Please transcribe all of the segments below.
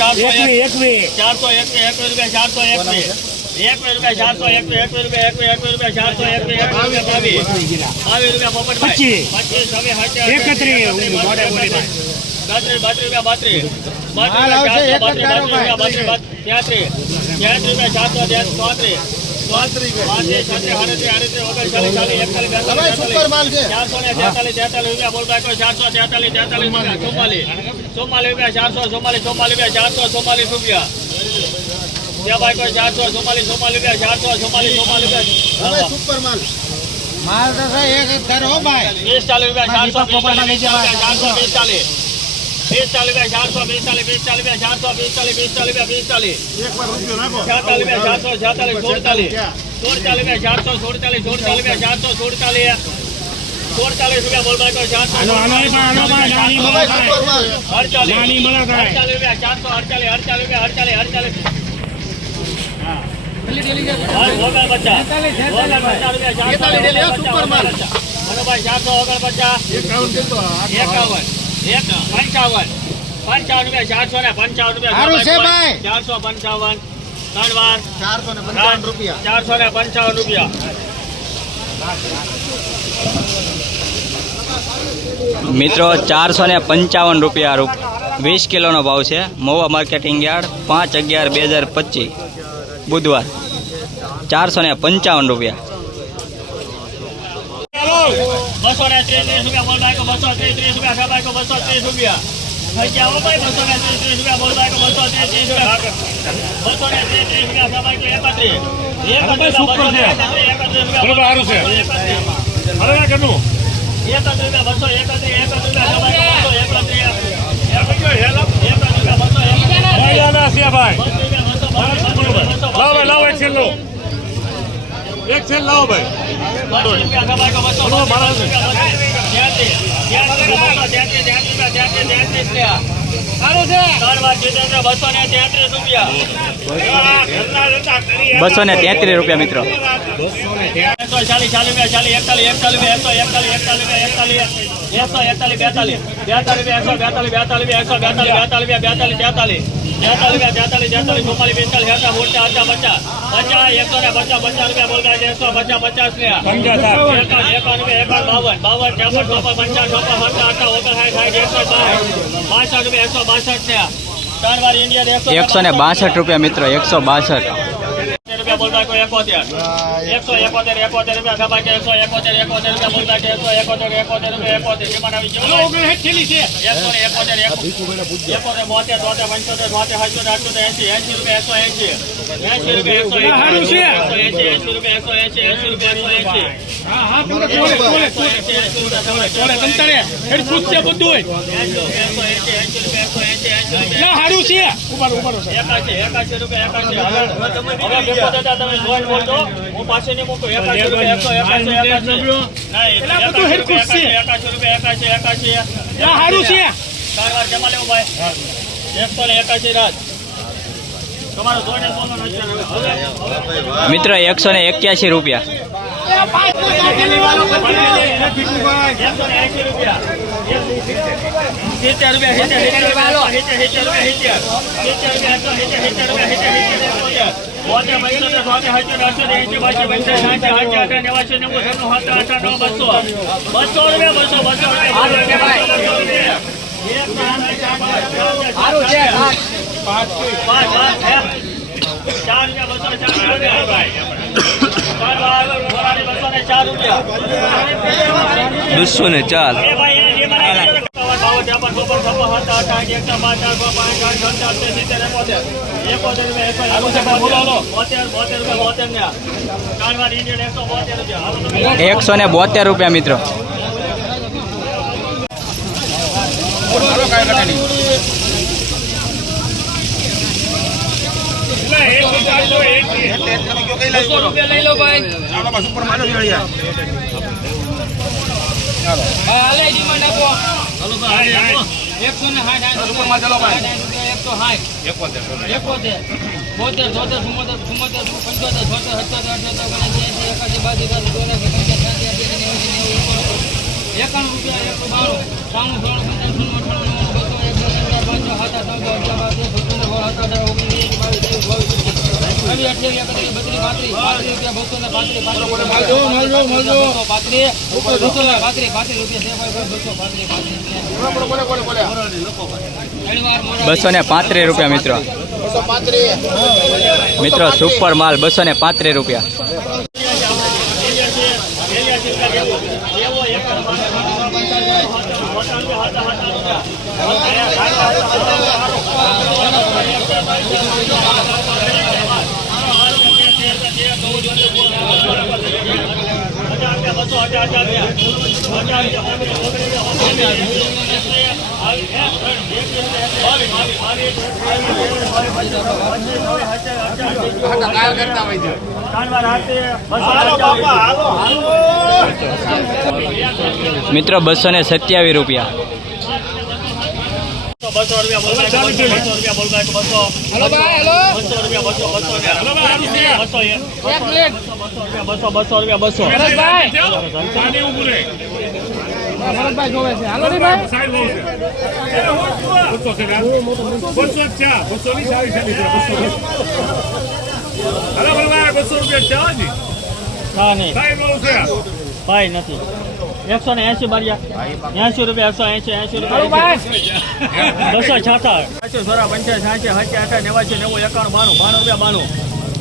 ચારસો એક એકવી. એકવી રૂપિયા ચારસો એકવીસ એકવીસ રૂપિયા ચારસો એકવીસ એકવીસ રૂપિયા એકવીસ એકવીસ રૂપિયા ચારસો એકવીસ એકવીસ રૂપિયા બાવીસ. રૂપિયા પોપટભાઈ. પચીસ. પચીસ સત્યાવીસ એકત્રીસ, બત્રીસ, રૂપિયા. ત્યાંત્રીસ. ત્યાંત્રીસ રૂપિયા ચારસો ત્યાંત્રીસ. ચાલીસ માલ તો એક રૂપિયા ચારસો ચારસો પિસ્તાલીસ. પિસ્તાલીસ રૂપિયા ચારસો પિસ્તાલીસ પિસ્તાલીસ રૂપિયા ચારસો પિસ્તાલીસ પિસ્તાલીસ રૂપિયા પિસ્તાલીસ છેતાલીસ રૂપિયા ચારસો છેતાલીસ સુડતાલીસ સુડતાલીસ રૂપિયા ચારસો સુડતાલીસ સુડતાલીસ રૂપિયા ચારસો સુડતાલીસ સુડતાલીસ રૂપિયા બોલ ભાઈ કોઈ ચારસો આનો આનો પણ આનો પણ નાની હવે મળે સુપર કાંઈ. માલ અડતાલીસ નાની મળે કાંઈ. અડતાલીસ રૂપિયા ચારસો અડતાલીસ અડતાલીસ રૂપિયા અડતાલીસ અડતાલીસ હા, ઓગણ પચાસ. ઓગણ પચાસ રૂપિયા ચારસો તેતાલીસ ડેલી, હા, ઓગણ સુપર માલ. પચાસ. મનોભાઈ ચારસો ઓગણ પચાસ એકાવન એક પંચાવન. પંચાવન રૂપિયા ચારસો ને પંચાવન રૂપિયા સારું છે ભાઈ. ચારસો પંચાવન. ત્રણ વાર. ચારસો ને પંચાવન રૂપિયા. ચારસો ને પંચાવન રૂપિયા. મિત્રો ચારસો ને પંચાવન રૂપિયા રૂપ વીસ કિલોનો ભાવ છે. મોવા માર્કેટિંગ યાર્ડ પાંચ અગિયાર બે હજાર પચીસ. બુધવાર. ચારસો ને પંચાવન રૂપિયા. બસો ને ત્રીસ રૂપિયા બોલ ભાઈ બસો ત્રીસ ત્રીસ રૂપિયા ખબર કે બસો ત્રીસ રૂપિયા ગયા ભાઈ બસો ને ત્રીસ ત્રીસ રૂપિયા બોલ ભાઈ બસો ત્રીસ ત્રીસ રૂપિયા બસો ને ત્રીસ ત્રીસ રૂપિયા ખબર કે એકત્રીસ એકત્રીસ રૂપિયા બસો એકત્રીસ એકત્રીસ રૂપિયા બસો એકત્રીસ લાવો લાવો એક છેલ્લો એક છેલ્લો લાવો ભાઈ બસો છે. ને તેત્રીસ રૂપિયા બસો ને તેત્રીસ રૂપિયા મિત્રો એકસો ચાલીસ ચાલીસ ચાલીસ એકતાલીસ એકતાલીસ એકસો એકતાલીસ એકતાલીસ એકતાલીસ એકસો એકતાલીસ બેતાલીસ બેતાલીસ એકસો બેતાલીસ બેતાલીસ એકસો બેતાલીસ બેતાલીસ બેતાલીસ તેતાલીસ પિસ્તાલીસ હતા મોટા હતા પચાસ. પચાસ એકસો ને પચાસ પચાસ રૂપિયા બોલતા છે એકસો પચાસ પચાસ પંચાસ સાત. એકાવન એકાવન રૂપિયા એકાવન બાવન બાવન ત્રેપન ચોપન પંચાવન ચોપન સત્તર અઠા ઓગણસાઠ સાઠ એકસો બાસઠ બાસઠ રૂપિયા એકસો બાસઠ થયા ત્રણ વાર ઇન્ડિયન એકસો ને બાસઠ રૂપિયા મિત્રો એકસો બાસઠ. રૂપિયા બોલતા કોઈ એકોતેર. એકસો એકોતેર એકોતેર રૂપિયા ખબર છે એકસો એકોતેર એકોતેર રૂપિયા બોલતા છે એકસો એકોતેર એકોતેર રૂપિયા એકોતેર. જેમાં આવી ગયું એકસો ને એકોતેર એકોતેર બોતેર તોતેર પંચોતેર બોતેર અઠ્યોતેર અઠ્યોતેર એસી એસી રૂપિયા એકસો એસી એસી રૂપિયા એકસો છે. એસી એસી રૂપિયા એકસો એસી એસી રૂપિયા એકસો એસી હા હા પૂરો એસી તંતરે બધું ઊભા રહો સાહેબ. એકાશી એકાશી રૂપિયા એકાશી. હવે તમે જોઈન બોલજો. હું પાસે નહીં મૂકું. એકાશી રૂપિયા એકસો એકાશી એકાશી. એકાશી રૂપિયા એકાશી એકાશી ના છે. ચાર વાર જમા લેવું ભાઈ? એકસો ને એકાશી રાત મિત્રો એકસો ને એક્યાસી રૂપિયા. સિત્તેર રૂપિયા સિત્તેર રૂપિયા સિત્તેર રૂપિયા સિત્તેર રૂપિયા સિત્તેર રૂપિયા બોતેર એંશી બાસી પંચાસી બસો બસો રૂપિયા બસો બસો રૂપિયા બસો ચાર રૂપિયા બસો ચાર રૂપિયા બસો ને ચાર. બસો ને બોતેર રૂપિયા મિત્રો. એ મને કીધું કે બાવન, બાવન, ત્રેપન, ચોપન, છપ્પન, સત્તર, અઠ્ઠાવન, એકસો, બાસઠ, પાંચ, આઠ, સત્તર, અઠ્યાસી, એંસી એકાસી બાસી ત્રાસી ચોરાસી પંચાસી સાઠી અઠ્યાસી નેવું નેવું એકાણું રૂપિયા એકસો બાણું ત્રાણું સોળું પંચાણું અઠાણું બસો એકસો ત્રણ પાંચસો સાત અગિયાર બાર બસો ને પાંત્રીસ રૂપિયા મિત્રો. મિત્રો સુપર માલ બસો ને પાંત્રીસ રૂપિયા. કાલ કરતા હોય છે મિત્રો બસો ને સત્યાવીસ રૂપિયા બસો રૂપિયા બસો રૂપિયા બસો હલો ભાઈ હલો બસો રૂપિયા બસો બસો રૂપિયા બસો ભરતભાઈ સાની ઉભું રહે. ભરતભાઈ જોવે છે હાલો રે ભાઈ સાઈડ બહુ છે. બસો છે બસો જ છે આ. બસોની સારી છે બસો. હાલો ભરવાડ, બસો રૂપિયા છે જી. હા નહીં સાઈડ બહુ છે. ભાઈ નથી એકસો ને એસી બારિયા એસી રૂપિયા એકસો એસી એસી રૂપિયા બસો છાતા એસી સોરા પંચાયત સાંસી હચી આઠા નેવાસી નેવું એકાણું બાણું બાણું રૂપિયા બાણું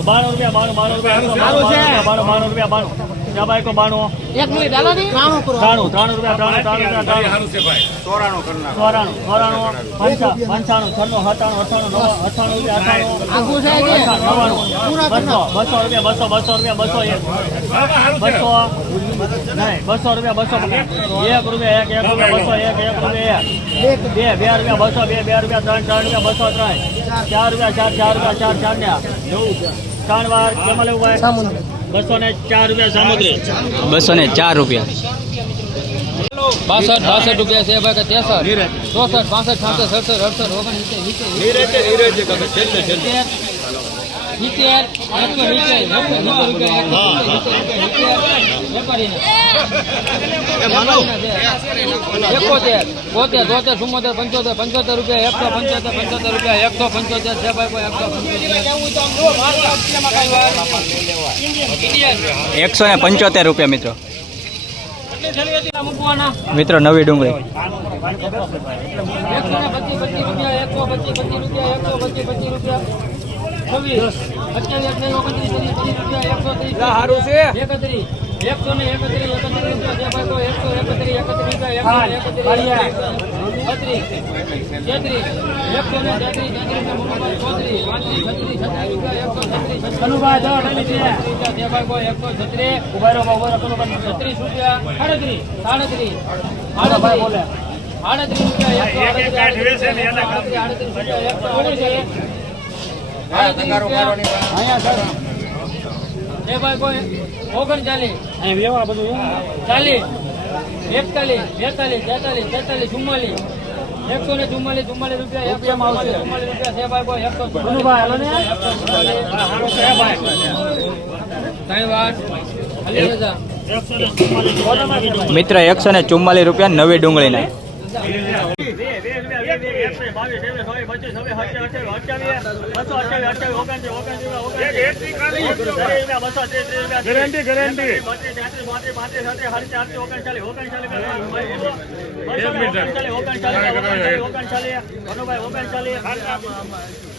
બાણું રૂપિયા બાણું બાણું રૂપિયા સારું છે. બાણું બાણું રૂપિયા બાણું ત્યાં કો બાણું? એક મિનિટ હાલો ને ત્રાણું કરો. ત્રાણું ત્રાણું રૂપિયા ત્રાણું ત્રાણું રૂપિયા છે ભાઈ. ચોરાણું ચોરાણું પંચા પંચાણું છન્નું સત્તાણું અઠાણું નવ અઠાણું રૂપિયા અઠાણું. આખું છે કે? અઠાણું, નવ્વાણું પૂરા બસો બસો રૂપિયા બસો બસો રૂપિયા બસો એક. બસો નહીં બસો રૂપિયા એક. એક એક રૂપિયા એક એક રૂપિયા એક. બે બે બસો બે બે રૂપિયા ત્રણ ત્રણ બસો ત્રણ. ચાર. રૂપિયા ચાર ચાર રૂપિયા ચાર ચાર ને ત્રણ વાર કેમાં લેવું ભાઈ? બસો ને ચાર રૂપિયા સામગ્રી. બસો ને ચાર રૂપિયા. બાસઠ બાસઠ રૂપિયા છે ભાઈ ત્રેસઠ? ચોસઠ પાસઠ છાસઠ સડસઠ અડસઠ એકોતેર બોતેર તોતેર ચુમ્મોતેર પંચોતેર પંચોતેર રૂપિયા એકસો પંચોતેર પંચોતેર રૂપિયા એકસો પંચોતેર છે ભાઈ કોઈ એકસો પંચોતેર. એકસો ને પંચોતેર રૂપિયા મિત્રો. મિત્રો નવી ડુંગળી. રૂપિયા. સારું છે એકસો ને એકત્રીસ એકસો એકત્રીસ એકત્રીસ એકસો તેત્રીસ એકસો ને તેત્રીસ તેત્રીસ ચોત્રીસ પાંત્રીસ છત્રીસ છત્રીસ એકસો છત્રીસ છત્રીસ એકસો છત્રીસ છત્રીસ રૂપિયા સાડત્રીસ સાડત્રીસ સાડત્રીસ આડત્રીસ રૂપિયા એકસો આડત્રીસ આડત્રીસ આડત્રીસ રૂપિયા એકસો આડત્રીસ રૂપિયા એ ભાઈ કોઈ ઓગણચાલીસ ચાલીસ. એકતાલીસ બેતાલીસ તેતાલીસ તેતાલીસ ચુમ્માલીસ. એકસો ને ચુમ્માલીસ ચુમ્માલીસ રૂપિયા એકસો ચુમ્માલીસ ચુમ્માલીસ રૂપિયા છે ભાઈ કોઈ એકસો ચુમ્માલીસ. એકસો ચુમ્માલીસ. ત્રણ વાર હાલી જજા. મિત્ર એકસો ને ચુમ્માલીસ રૂપિયા નવી ડુંગળીના ગેરંટી ગેરંટી ઓગણચાલીસ ચાલીસ એકતાલીસ બેતાલીસ ઓગણચાલી ચુમ્માલીસ પિસ્તાલીસ પિસ્તાલીસ પિસ્તાલીસ છાતાલીસ ઓગણચાલીસ અડચાલીસ ઓગણપચાસ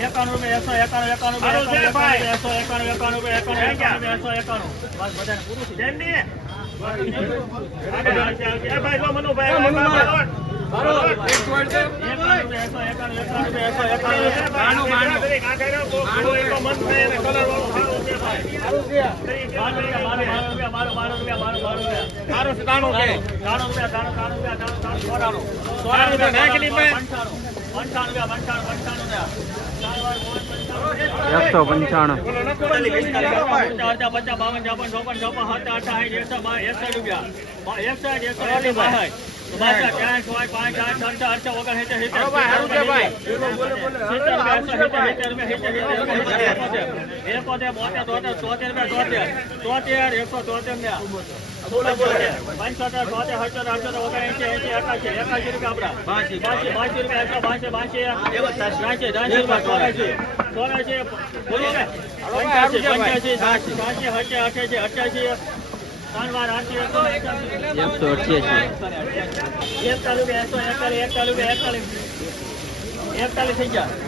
એકાણું એસો એકાણું એકાણું એસો એકાણું એકાણું એકાણું એકાણું એસો એકાણું બસ બધાને પૂરું છે પંચાણું પંચાણું પંચાણું પંચાણું એકસો પંચાણું. એકોતેર એકસો ચોતેર ચોતેર પંચોતેર સોતેર રૂપિયા આપણા બાસી બાસી રૂપિયા એકતાલીસ એકતાલીસ થઈ ગયા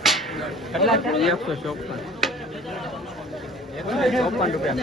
કેટલા? એકસો ચોપન. ચોપન રૂપિયા.